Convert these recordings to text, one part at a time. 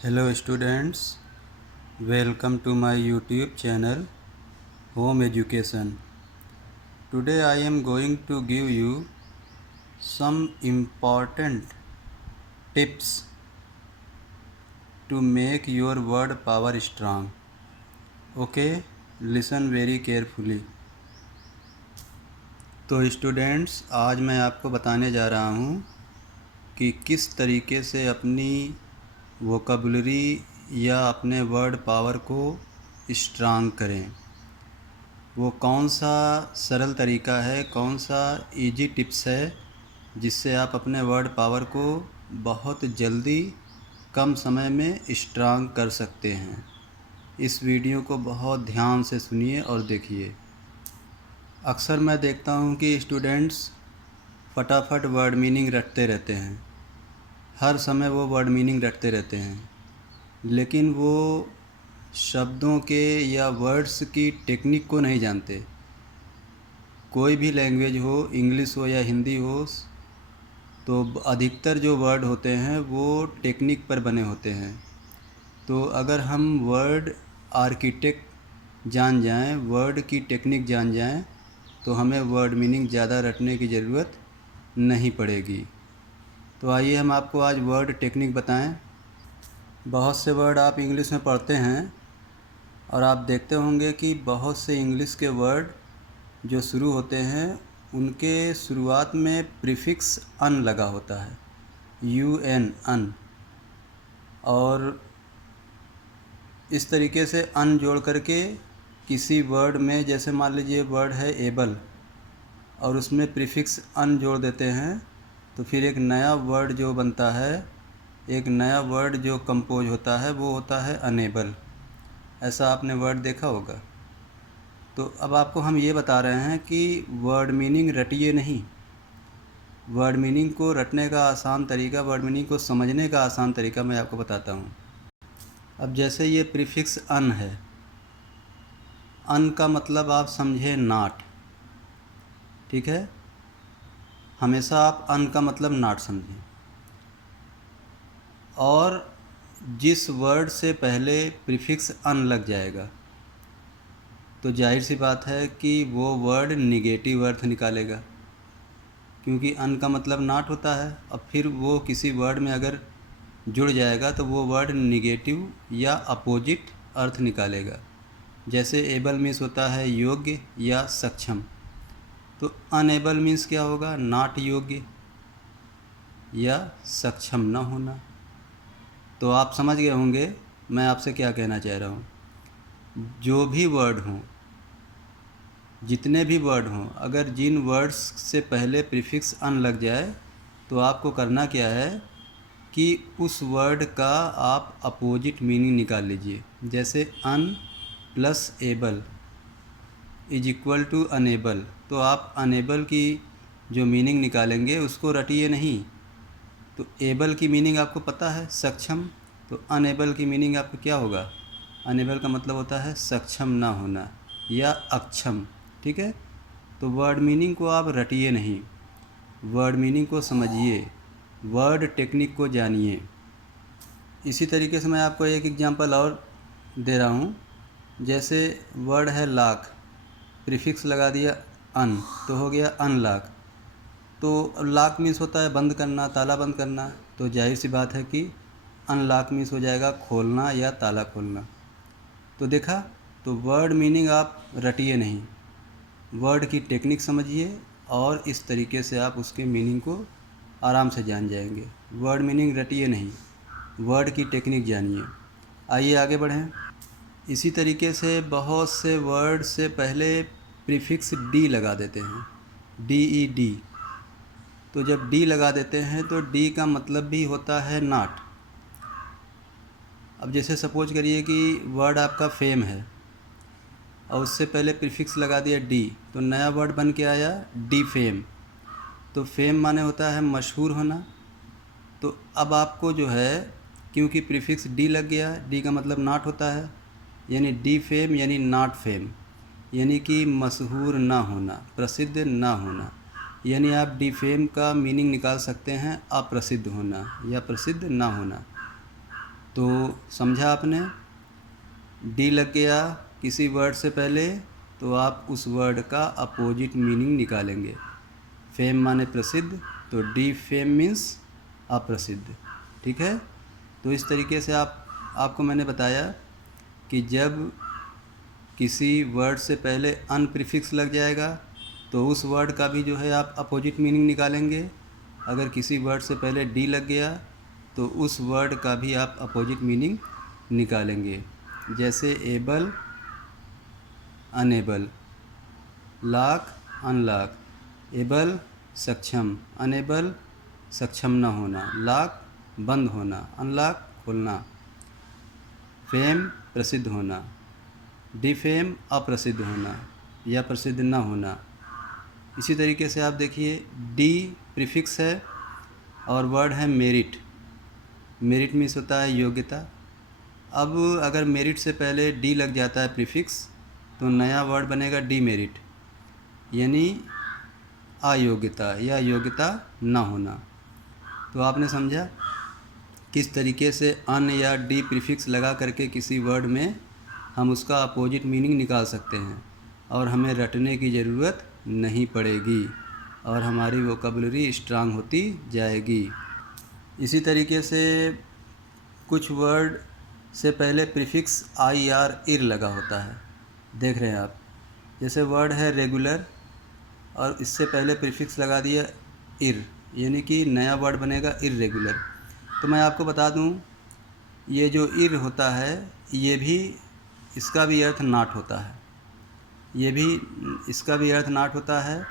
Hello students, welcome to my YouTube channel Home Education. Today I am going to give you some important tips to make your word power strong. Okay, listen very carefully. तो students, आज मैं आपको बताने जा रहा हूँ कि किस तरीके से अपनी वोकैबुलरी या अपने वर्ड पावर को स्ट्रांग करें। वो कौन सा सरल तरीका है, कौन सा इजी टिप्स है जिससे आप अपने वर्ड पावर को बहुत जल्दी कम समय में स्ट्रांग कर सकते हैं। इस वीडियो को बहुत ध्यान से सुनिए और देखिए। अक्सर मैं देखता हूँ कि स्टूडेंट्स फटाफट वर्ड मीनिंग रटते रहते हैं, हर समय वो वर्ड मीनिंग रटते रहते हैं, लेकिन वो शब्दों के या वर्ड्स की टेक्निक को नहीं जानते। कोई भी लैंग्वेज हो, इंग्लिश हो या हिंदी हो, तो अधिकतर जो वर्ड होते हैं वो टेक्निक पर बने होते हैं। तो अगर हम वर्ड आर्किटेक्ट जान जाएं, वर्ड की टेक्निक जान जाएं, तो हमें वर्ड मीनिंग ज़्यादा रटने की ज़रूरत नहीं पड़ेगी। तो आइए हम आपको आज वर्ड टेक्निक बताएं। बहुत से वर्ड आप इंग्लिश में पढ़ते हैं और आप देखते होंगे कि बहुत से इंग्लिश के वर्ड जो शुरू होते हैं उनके शुरुआत में प्रीफिक्स अन लगा होता है, UN अन। और इस तरीके से अन जोड़ करके किसी वर्ड में, जैसे मान लीजिए वर्ड है एबल और उसमें प्रीफिक्स अन जोड़ देते हैं, तो फिर एक नया वर्ड जो बनता है, एक नया वर्ड जो कंपोज होता है, वो होता है अनेबल। ऐसा आपने वर्ड देखा होगा। तो अब आपको हम ये बता रहे हैं कि वर्ड मीनिंग रटिए नहीं। वर्ड मीनिंग को रटने का आसान तरीका, वर्ड मीनिंग को समझने का आसान तरीका मैं आपको बताता हूँ। अब जैसे ये प्रीफिक्स अन है, अन का मतलब आप समझे नॉट, ठीक है। हमेशा आप अन का मतलब नॉट समझें। और जिस वर्ड से पहले प्रीफिक्स अन लग जाएगा तो जाहिर सी बात है कि वो वर्ड निगेटिव अर्थ निकालेगा, क्योंकि अन का मतलब नॉट होता है। अब फिर वो किसी वर्ड में अगर जुड़ जाएगा तो वो वर्ड निगेटिव या अपोजिट अर्थ निकालेगा। जैसे एबल मीन्स होता है योग्य या सक्षम, तो अनएबल मीन्स क्या होगा? नॉट योग्य या सक्षम न होना। तो आप समझ गए होंगे मैं आपसे क्या कहना चाह रहा हूँ। जो भी वर्ड हों, जितने भी वर्ड हों, अगर जिन वर्ड्स से पहले प्रीफिक्स अन लग जाए तो आपको करना क्या है कि उस वर्ड का आप अपोजिट मीनिंग निकाल लीजिए। जैसे un plus able is equal to unable, तो आप अनेबल की जो मीनिंग निकालेंगे उसको रटिए नहीं। तो एबल की मीनिंग आपको पता है, सक्षम। तो अनेबल की मीनिंग आपको क्या होगा? अनेबल का मतलब होता है सक्षम ना होना या अक्षम, ठीक है। तो वर्ड मीनिंग को आप रटिए नहीं, वर्ड मीनिंग को समझिए, वर्ड टेक्निक को जानिए। इसी तरीके से मैं आपको एक एग्जांपल और दे रहा हूँ। जैसे वर्ड है लाख, प्रीफिक्स लगा दिया अन, तो हो गया अनलॉक। तो लॉक मीन्स होता है बंद करना, ताला बंद करना। तो जाहिर सी बात है कि अनलॉक मीन्स हो जाएगा खोलना या ताला खोलना। तो देखा, तो वर्ड मीनिंग आप रटिए नहीं, वर्ड की टेक्निक समझिए और इस तरीके से आप उसके मीनिंग को आराम से जान जाएंगे। वर्ड मीनिंग रटिए नहीं, वर्ड की टेक्निक जानिए। आइए आगे बढ़ें। इसी तरीके से बहुत से वर्ड से पहले प्रीफिक्स डी लगा देते हैं, DED। तो जब डी लगा देते हैं तो डी का मतलब भी होता है नॉट। अब जैसे सपोज करिए कि वर्ड आपका फेम है और उससे पहले प्रीफिक्स लगा दिया डी, तो नया वर्ड बन के आया डी फेम। तो फेम माने होता है मशहूर होना। तो अब आपको जो है, क्योंकि प्रीफिक्स डी लग गया, डी का मतलब नॉट होता है, यानी डी फेम यानी नॉट फेम, यानी कि मशहूर ना होना, प्रसिद्ध ना होना। यानी आप डी फेम का मीनिंग निकाल सकते हैं अप्रसिद्ध होना या प्रसिद्ध ना होना। तो समझा आपने, डी लग गया किसी वर्ड से पहले तो आप उस वर्ड का अपोजिट मीनिंग निकालेंगे। फेम माने प्रसिद्ध, तो डी फेम मीन्स अप्रसिद्ध। ठीक है, तो इस तरीके से आपको मैंने बताया कि जब किसी वर्ड से पहले अन प्रीफिक्स लग जाएगा तो उस वर्ड का भी जो है आप अपोजिट मीनिंग निकालेंगे। अगर किसी वर्ड से पहले डी लग गया तो उस वर्ड का भी आप अपोजिट मीनिंग निकालेंगे। जैसे able unable, lock unlock. Able सक्षम, अनेबल सक्षम न होना, लॉक बंद होना, अनलॉक खोलना। फेम प्रसिद्ध होना, डिफेम अप्रसिद्ध होना या प्रसिद्ध न होना। इसी तरीके से आप देखिए, डी प्रीफिक्स है और वर्ड है मेरिट। मेरिट मीन्स होता है योग्यता। अब अगर मेरिट से पहले डी लग जाता है प्रीफिक्स तो नया वर्ड बनेगा डीमेरिट, यानी अयोग्यता या योग्यता न होना। तो आपने समझा किस तरीके से अन या डी प्रीफिक्स लगा करके किसी वर्ड में हम उसका अपोजिट मीनिंग निकाल सकते हैं और हमें रटने की ज़रूरत नहीं पड़ेगी और हमारी वोकैबुलरी स्ट्रांग होती जाएगी। इसी तरीके से कुछ वर्ड से पहले प्रीफिक्स आई आर इर लगा होता है, देख रहे हैं आप। जैसे वर्ड है रेगुलर और इससे पहले प्रीफिक्स लगा दिया इर, यानी कि नया वर्ड बनेगा इर्रेगुलर। तो मैं आपको बता दूं, ये जो इर होता है ये भी, इसका भी अर्थ नॉट होता है, ये भी इसका भी अर्थ नॉट होता है।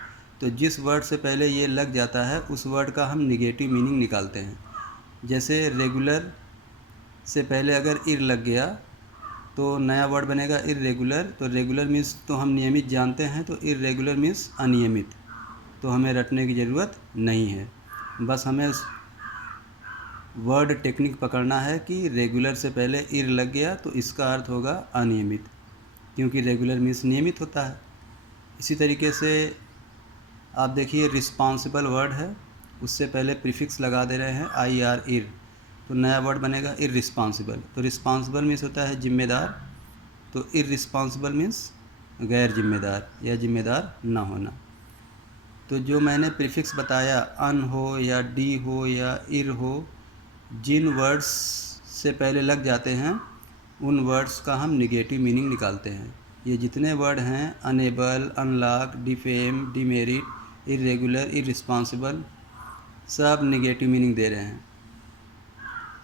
तो जिस वर्ड से पहले ये लग जाता है उस वर्ड का हम निगेटिव मीनिंग निकालते हैं। जैसे रेगुलर से पहले अगर इर लग गया तो नया वर्ड बनेगा इर्रेगुलर। तो रेगुलर मीन्स तो हम नियमित जानते हैं, तो इर्रेगुलर मीन्स अनियमित। तो हमें रटने की ज़रूरत नहीं है, बस हमें उस वर्ड टेक्निक पकड़ना है कि रेगुलर से पहले इर लग गया तो इसका अर्थ होगा अनियमित, क्योंकि रेगुलर मीन्स नियमित होता है। इसी तरीके से आप देखिए, रिस्पॉन्सिबल वर्ड है, उससे पहले प्रीफिक्स लगा दे रहे हैं आई आर इर, तो नया वर्ड बनेगा इररिस्पॉन्सिबल। तो रिस्पॉन्सिबल मीन्स होता है जिम्मेदार, तो इररिस्पॉन्सिबल मीन्स गैर जिम्मेदार या जिम्मेदार ना होना। तो जो मैंने प्रीफिक्स बताया, अन हो या डी हो या इर हो, जिन वर्ड्स से पहले लग जाते हैं उन वर्ड्स का हम निगेटिव मीनिंग निकालते हैं। ये जितने वर्ड हैं, unable, unlock, defame, demerit, irregular, irresponsible, सब निगेटिव मीनिंग दे रहे हैं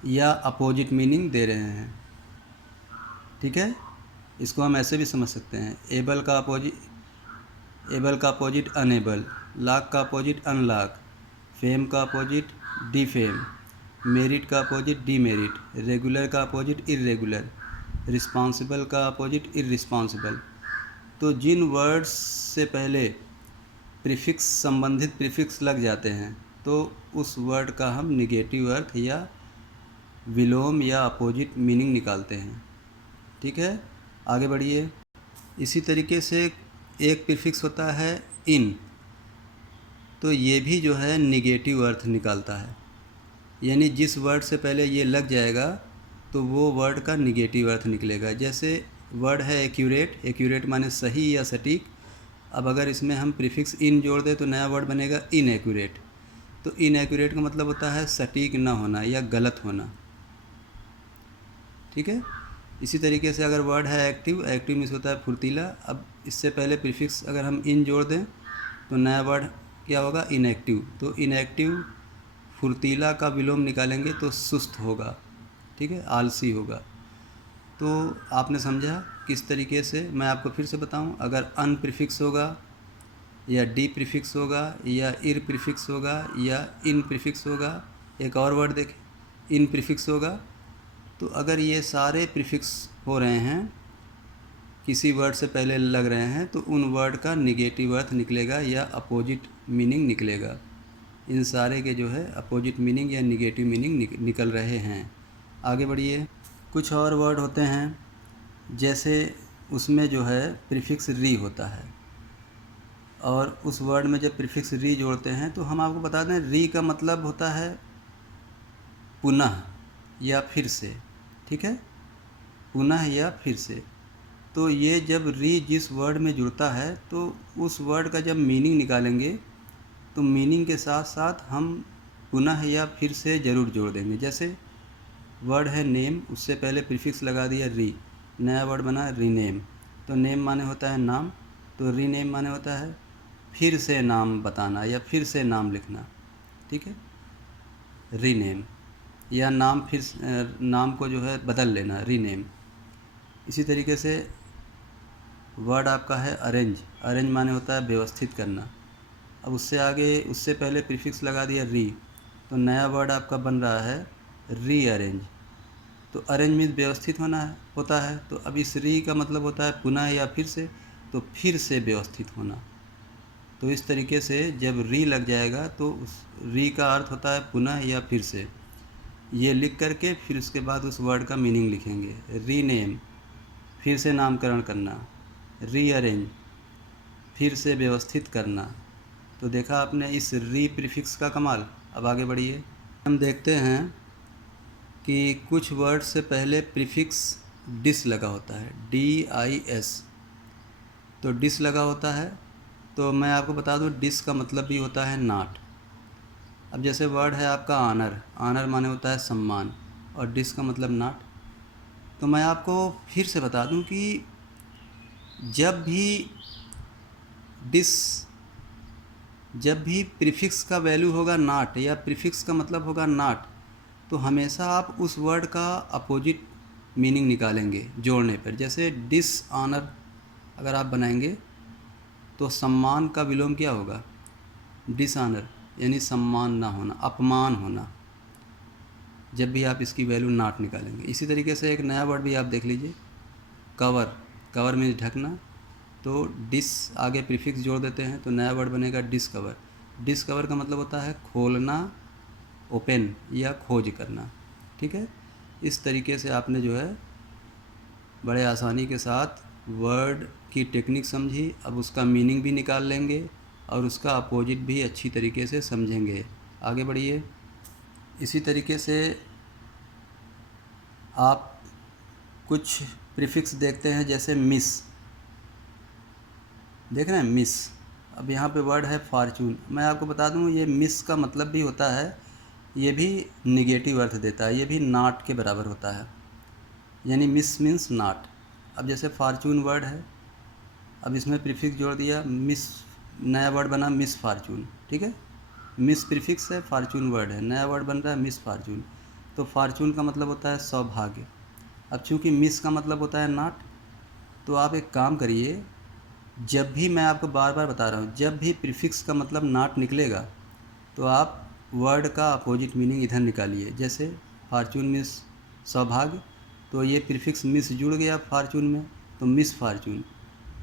या अपोजिट मीनिंग दे रहे हैं। ठीक है, इसको हम ऐसे भी समझ सकते हैं, एबल का अपोजिट अनेबल, लॉक का अपोजिट अनलॉक, फेम का अपोजिट डिफेम, मेरिट का अपोजिट डीमेरिट, रेगुलर का अपोजिट इर्रेगुलर, रिस्पॉन्सिबल का अपोजिट इररिस्पॉन्सिबल। तो जिन वर्ड्स से पहले प्रीफिक्स, संबंधित प्रीफिक्स लग जाते हैं तो उस वर्ड का हम निगेटिव अर्थ या विलोम या अपोजिट मीनिंग निकालते हैं। ठीक है, आगे बढ़िए। इसी तरीके से एक प्रीफिक्स होता है इन, तो ये भी जो है निगेटिव अर्थ निकालता है, यानी जिस वर्ड से पहले ये लग जाएगा तो वो वर्ड का निगेटिव अर्थ निकलेगा। जैसे वर्ड है एक्यूरेट, एक्यूरेट माने सही या सटीक। अब अगर इसमें हम प्रीफिक्स इन जोड़ दें तो नया वर्ड बनेगा इनएक्यूरेट। तो इनएक्यूरेट का मतलब होता है सटीक ना होना या गलत होना। ठीक है, इसी तरीके से अगर वर्ड है एक्टिव, एक्टिव मीन्स होता है फुर्तीला। अब इससे पहले प्रीफिक्स अगर हम इन जोड़ दें तो नया वर्ड क्या होगा, इनएक्टिव। तो इनएक्टिव, फुर्तीला का विलोम निकालेंगे तो सुस्त होगा। ठीक है, आलसी होगा। तो आपने समझा किस तरीके से। मैं आपको फिर से बताऊं, अगर अन प्रीफिक्स होगा या डी प्रीफिक्स होगा या इर प्रीफिक्स होगा या इन प्रीफिक्स होगा, एक और वर्ड देखें, इन प्रीफिक्स होगा। तो अगर ये सारे प्रीफिक्स हो रहे हैं, किसी वर्ड से पहले लग रहे हैं, तो उन वर्ड का निगेटिव अर्थ निकलेगा या अपोजिट मीनिंग निकलेगा। इन सारे के जो है अपोजिट मीनिंग या निगेटिव मीनिंग निकल रहे हैं। आगे बढ़िए। कुछ और वर्ड होते हैं, जैसे उसमें जो है प्रीफिक्स री होता है, और उस वर्ड में जब प्रीफिक्स री जोड़ते हैं तो हम आपको बता दें, री का मतलब होता है पुनः या फिर से। ठीक है, पुनः या फिर से। तो ये जब री जिस वर्ड में जुड़ता है तो उस वर्ड का जब मीनिंग निकालेंगे तो मीनिंग के साथ साथ हम पुनः या फिर से ज़रूर जोड़ देंगे। जैसे वर्ड है नेम, उससे पहले प्रीफिक्स लगा दिया री, नया वर्ड बना रीनेम। तो नेम माने होता है नाम, तो रीनेम माने होता है फिर से नाम बताना या फिर से नाम लिखना, ठीक है, रीनेम, या नाम नाम को जो है बदल लेना, रीनेम। इसी तरीके से वर्ड आपका है अरेंज, अरेंज माने होता है व्यवस्थित करना। अब उससे आगे उससे पहले प्रीफिक्स लगा दिया री, तो नया वर्ड आपका बन रहा है रीअरेंज। तो अरेंज मीन्स व्यवस्थित होता है। तो अब इस री का मतलब होता है पुनः या फिर से, तो फिर से व्यवस्थित होना। तो इस तरीके से जब री लग जाएगा तो उस री का अर्थ होता है पुनः या फिर से। ये लिख करके फिर उसके बाद उस वर्ड का मीनिंग लिखेंगे। रीनेम, फिर से नामकरण करना। रीअरेंज, फिर से व्यवस्थित करना। तो देखा आपने इस री प्रीफिक्स का कमाल। अब आगे बढ़िए, हम देखते हैं कि कुछ वर्ड से पहले प्रीफिक्स डिस लगा होता है, DIS। तो डिस लगा होता है, तो मैं आपको बता दूं डिस का मतलब भी होता है नॉट। अब जैसे वर्ड है आपका आनर, आनर माने होता है सम्मान, और डिस का मतलब नॉट। तो मैं आपको फिर से बता दूं कि जब भी डिस, जब भी प्रीफिक्स का वैल्यू होगा नॉट या प्रीफिक्स का मतलब होगा नॉट, तो हमेशा आप उस वर्ड का अपोजिट मीनिंग निकालेंगे जोड़ने पर। जैसे डिस ऑनर अगर आप बनाएंगे तो सम्मान का विलोम क्या होगा, डिसऑनर, यानी सम्मान ना होना, अपमान होना, जब भी आप इसकी वैल्यू नॉट निकालेंगे। इसी तरीके से एक नया वर्ड भी आप देख लीजिए, कवर, कवर मीन्स ढकना। तो डिस आगे प्रीफिक्स जोड़ देते हैं तो नया वर्ड बनेगा डिस्कवर। डिस्कवर का मतलब होता है खोलना, ओपन या खोज करना, ठीक है। इस तरीके से आपने जो है बड़े आसानी के साथ वर्ड की टेक्निक समझी। अब उसका मीनिंग भी निकाल लेंगे और उसका अपोजिट भी अच्छी तरीके से समझेंगे। आगे बढ़िए। इसी तरीके से आप कुछ प्रीफिक्स देखते हैं, जैसे मिस, देख रहे हैं मिस। अब यहाँ पे वर्ड है फॉर्चून। मैं आपको बता दूँ ये मिस का मतलब भी होता है, ये भी निगेटिव अर्थ देता है, ये भी नॉट के बराबर होता है, यानी मिस मीन्स नॉट। अब जैसे फॉर्चून वर्ड है, अब इसमें प्रीफिक्स जोड़ दिया मिस, नया वर्ड बना मिस फॉर्चून, ठीक है। मिस प्रीफिक्स है, फॉर्चून वर्ड है, नया वर्ड बन रहा है मिस फॉर्चून। तो फॉर्चून का मतलब होता है सौभाग्य। अब चूँकि मिस का मतलब होता है नॉट, तो आप एक काम करिए, जब भी, मैं आपको बार बार बता रहा हूँ, जब भी प्रीफिक्स का मतलब नॉट निकलेगा तो आप वर्ड का अपोजिट मीनिंग इधर निकालिए। जैसे फॉर्चून मीन्स सौभाग्य, तो ये प्रीफिक्स मिस जुड़ गया फॉर्चून में, तो मिस फॉर्चून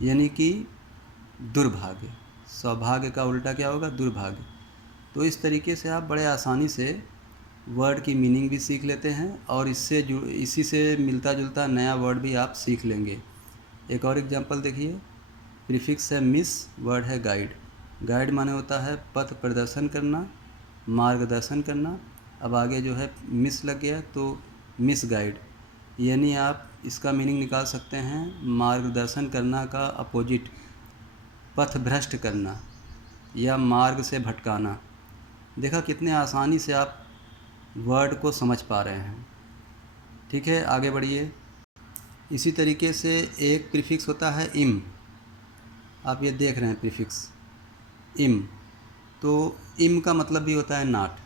यानी कि दुर्भाग्य। सौभाग्य का उल्टा क्या होगा, दुर्भाग्य। तो इस तरीके से आप बड़े आसानी से वर्ड की मीनिंग भी सीख लेते हैं और इसी से मिलता जुलता नया वर्ड भी आप सीख लेंगे। एक और एग्जांपल देखिए, प्रीफिक्स है मिस, वर्ड है गाइड। गाइड माने होता है पथ प्रदर्शन करना, मार्गदर्शन करना। अब आगे जो है मिस लग गया तो मिस गाइड, यानी आप इसका मीनिंग निकाल सकते हैं मार्गदर्शन करना का अपोजिट, पथ भ्रष्ट करना या मार्ग से भटकाना। देखा कितने आसानी से आप वर्ड को समझ पा रहे हैं, ठीक है। आगे बढ़िए। इसी तरीके से एक प्रीफिक्स होता है इम, आप ये देख रहे हैं प्रीफिक्स इम, तो इम का मतलब भी होता है नॉट।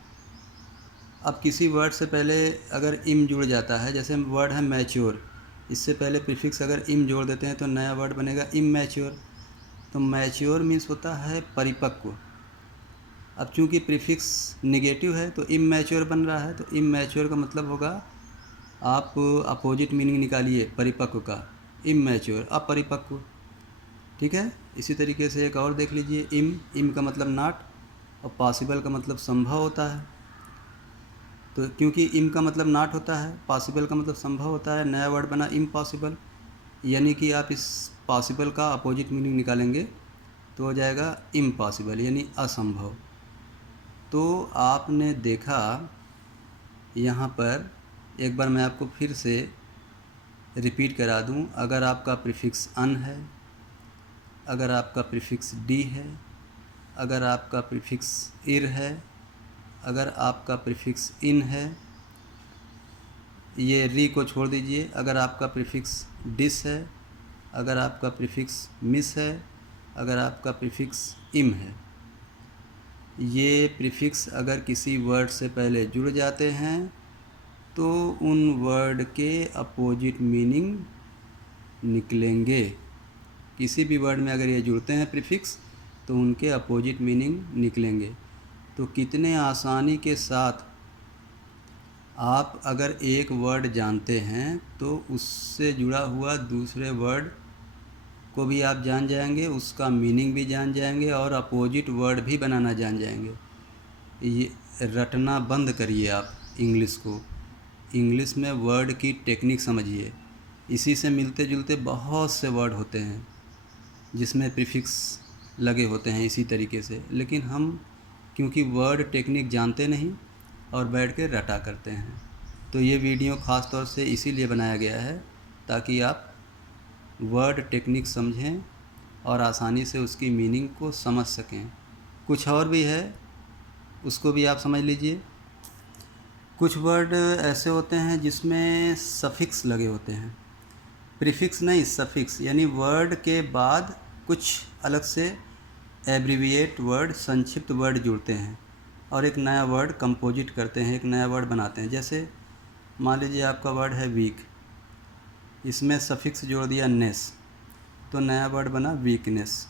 अब किसी वर्ड से पहले अगर इम जुड़ जाता है, जैसे वर्ड है मैच्योर, इससे पहले प्रीफिक्स अगर इम जोड़ देते हैं तो नया वर्ड बनेगा इमैच्योर। तो मैच्योर मीन्स होता है परिपक्व। अब चूंकि प्रीफिक्स निगेटिव है तो इमैच्योर बन रहा है, तो इमैच्योर का मतलब होगा, आप अपोजिट मीनिंग निकालिए परिपक्व का, इमैच्योर अपरिपक्व, ठीक है। इसी तरीके से एक और देख लीजिए, इम का मतलब नॉट और पॉसिबल का मतलब संभव होता है। तो क्योंकि इम का मतलब नॉट होता है, पॉसिबल का मतलब संभव होता है, नया वर्ड बना इम्पॉसिबल, यानी कि आप इस पॉसिबल का अपोजिट मीनिंग निकालेंगे तो हो जाएगा इम्पॉसिबल यानी असंभव। तो आपने देखा यहाँ पर एक बार मैं आपको फिर से रिपीट करा दूं। अगर आपका प्रीफिक्स अन है, अगर आपका प्रीफिक्स डी है, अगर आपका प्रीफिक्स इर है, अगर आपका प्रीफिक्स इन है, ये री को छोड़ दीजिए, अगर आपका प्रीफिक्स डिस है, अगर आपका प्रीफिक्स मिस है, अगर आपका प्रीफिक्स इम है, ये प्रीफिक्स अगर किसी वर्ड से पहले जुड़ जाते हैं तो उन वर्ड के अपोजिट मीनिंग निकलेंगे। किसी भी वर्ड में अगर ये जुड़ते हैं प्रीफिक्स तो उनके अपोजिट मीनिंग निकलेंगे। तो कितने आसानी के साथ आप अगर एक वर्ड जानते हैं तो उससे जुड़ा हुआ दूसरे वर्ड को भी आप जान जाएंगे, उसका मीनिंग भी जान जाएंगे और अपोजिट वर्ड भी बनाना जान जाएंगे। ये रटना बंद करिए आप इंग्लिश को। इंग्लिश में वर्ड की टेक्निक समझिए। इसी से मिलते जुलते बहुत से वर्ड होते हैं जिसमें प्रीफिक्स लगे होते हैं इसी तरीके से, लेकिन हम क्योंकि वर्ड टेक्निक जानते नहीं और बैठ के रटा करते हैं। तो ये वीडियो ख़ास तौर से इसीलिए बनाया गया है ताकि आप वर्ड टेक्निक समझें और आसानी से उसकी मीनिंग को समझ सकें। कुछ और भी है, उसको भी आप समझ लीजिए। कुछ वर्ड ऐसे होते हैं जिसमें सफिक्स लगे होते हैं, प्रीफिक्स नहीं सफिक्स, यानी वर्ड के बाद कुछ अलग से एब्रीविएट वर्ड, संक्षिप्त वर्ड जुड़ते हैं और एक नया वर्ड कंपोजिट करते हैं, एक नया वर्ड बनाते हैं। जैसे मान लीजिए आपका वर्ड है वीक, इसमें सफिक्स जोड़ दिया नेस, तो नया वर्ड बना वीकनेस,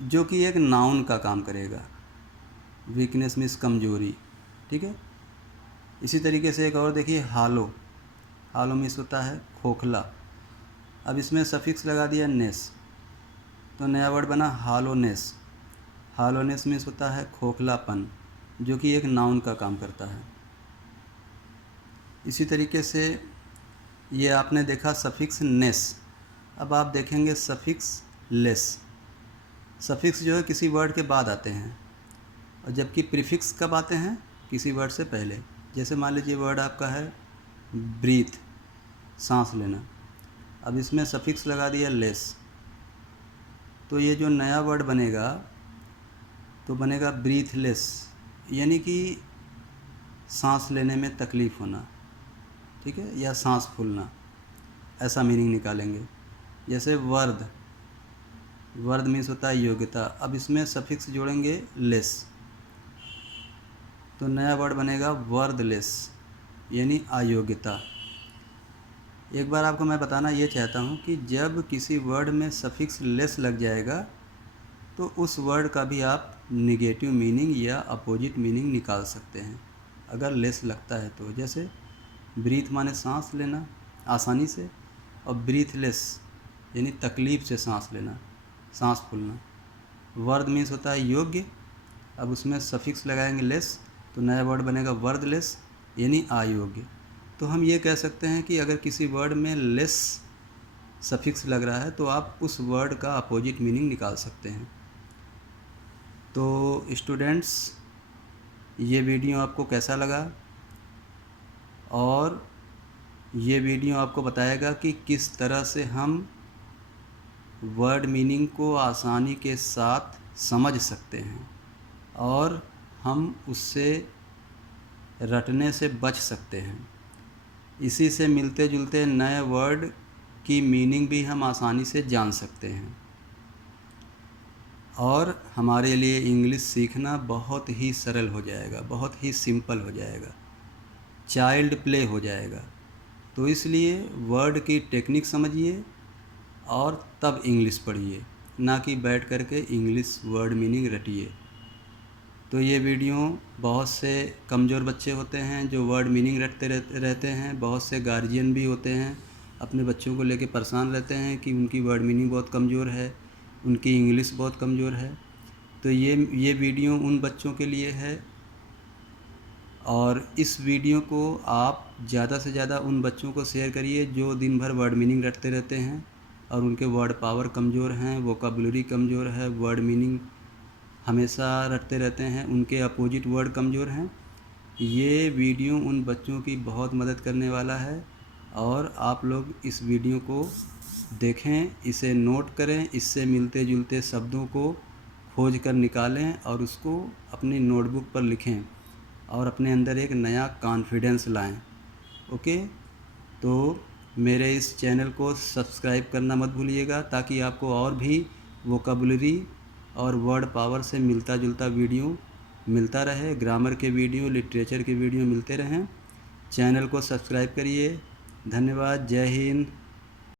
जो कि एक नाउन का काम करेगा। वीकनेस मीन्स कमजोरी, ठीक है। इसी तरीके से एक और देखिए हालो, हालो मीन्स होता है खोखला। अब इसमें सफिक्स लगा दिया नेस, तो नया वर्ड बना हालोनेस। हालोनेस मीन्स होता है खोखलापन, जो कि एक नाउन का काम करता है। इसी तरीके से ये आपने देखा सफिक्स नेस, अब आप देखेंगे सफिक्स लेस। सफिक्स जो है किसी वर्ड के बाद आते हैं, और जबकि प्रीफिक्स कब आते हैं? किसी वर्ड से पहले। जैसे मान लीजिए वर्ड आपका है ब्रीथ, सांस लेना, अब इसमें सफिक्स लगा दिया लेस, तो ये जो नया वर्ड बनेगा तो बनेगा ब्रीथलेस, यानी कि सांस लेने में तकलीफ़ होना, ठीक है, या सांस फूलना, ऐसा मीनिंग निकालेंगे। जैसे वर्द, वर्द मीन्स होता है योग्यता, अब इसमें सफिक्स जोड़ेंगे लेस, तो नया वर्ड बनेगा वर्दलेस, यानी अयोग्यता। एक बार आपको मैं बताना ये चाहता हूँ कि जब किसी वर्ड में सफिक्स लेस लग जाएगा तो उस वर्ड का भी आप निगेटिव मीनिंग या अपोजिट मीनिंग निकाल सकते हैं अगर लेस लगता है तो। जैसे ब्रीथ माने सांस लेना आसानी से, और ब्रीथलेस यानी तकलीफ़ से सांस लेना, सांस फूलना। वर्द मीन्स होता है योग्य, अब उसमें सफिक्स लगाएंगे लेस, तो नया वर्ड बनेगा वर्दलेस, यानी अयोग्य। तो हम ये कह सकते हैं कि अगर किसी वर्ड में लेस सफिक्स लग रहा है तो आप उस वर्ड का अपोजिट मीनिंग निकाल सकते हैं। तो स्टूडेंट्स, ये वीडियो आपको कैसा लगा, और ये वीडियो आपको बताएगा कि किस तरह से हम वर्ड मीनिंग को आसानी के साथ समझ सकते हैं और हम उससे रटने से बच सकते हैं। इसी से मिलते जुलते नए वर्ड की मीनिंग भी हम आसानी से जान सकते हैं और हमारे लिए इंग्लिश सीखना बहुत ही सरल हो जाएगा, बहुत ही सिंपल हो जाएगा, चाइल्ड प्ले हो जाएगा। तो इसलिए वर्ड की टेक्निक समझिए और तब इंग्लिश पढ़िए, ना कि बैठ कर के इंग्लिश वर्ड मीनिंग रटिए। तो ये वीडियो बहुत से कमज़ोर बच्चे होते हैं जो वर्ड मीनिंग रटते रहते हैं, बहुत से गार्जियन भी होते हैं अपने बच्चों को लेके परेशान रहते हैं कि उनकी वर्ड मीनिंग बहुत कमज़ोर है, उनकी इंग्लिश बहुत कमज़ोर है। तो ये वीडियो उन बच्चों के लिए है, और इस वीडियो को आप ज़्यादा से ज़्यादा उन बच्चों को शेयर करिए जो दिन भर वर्ड मीनिंग रटते रहते हैं और उनके वर्ड पावर कमज़ोर हैं, वोकैबुलरी कमज़ोर है, वर्ड मीनिंग हमेशा रटते रहते हैं, उनके अपोजिट वर्ड कमज़ोर हैं। ये वीडियो उन बच्चों की बहुत मदद करने वाला है और आप लोग इस वीडियो को देखें, इसे नोट करें, इससे मिलते जुलते शब्दों को खोज कर निकालें और उसको अपनी नोटबुक पर लिखें और अपने अंदर एक नया कॉन्फिडेंस लाएं। ओके, तो मेरे इस चैनल को सब्सक्राइब करना मत भूलिएगा ताकि आपको और भी वोकेबुलरी और वर्ड पावर से मिलता जुलता वीडियो मिलता रहे, ग्रामर के वीडियो, लिटरेचर के वीडियो मिलते रहें। चैनल को सब्सक्राइब करिए। धन्यवाद। जय हिंद।